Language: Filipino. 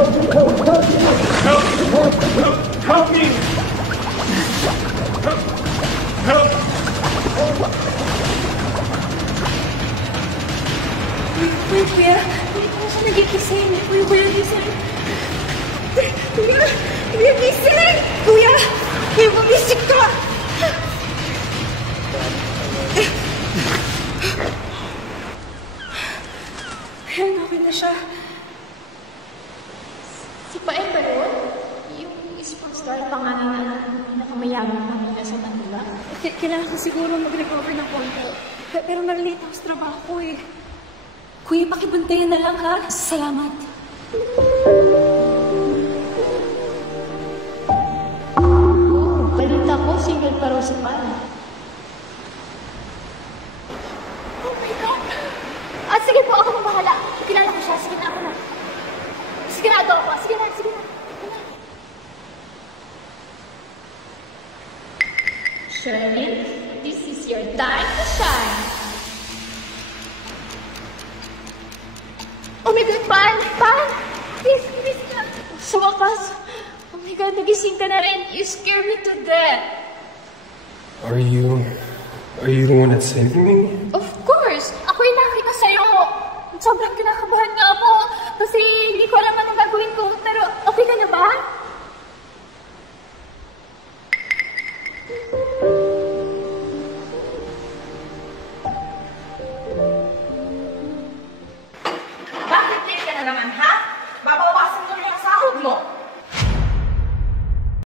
Help me! Help! Uy, kuya. Ano siya nagigising? Uy, kuya, gising. Kuya, gising! Kuya! Kuya, bumisik ka! Ayan, okay na siya. Si Paen ba yun? Yung sports star pangalan na pinakamayaman pamilya sa Manila? Kailangan ko siguro mag-recover ng konti. Pero nalilate ako sa trabaho eh. Kuya, pakibantayan na lang ha. Salamat. Balita ko, single pa raw si Paen. Oh my God! Ah, sige po, ako na bahala. Kilala ko siya. Sige na, ako na. Sigurado ako. Sige na, sige na. Sherlyn, this is your time to shine. Oh my God, Pan! Pan! Please, please ka. Sa wakas, oh my God, nagising ka na rin. You scare me to death. Are you the one that's saving me? Of course! Ako yung nakita sa'yo. Sobrang kinakabahan nga ako kasi hindi ko alam anong gagawin ko. Pero okay ka na ba?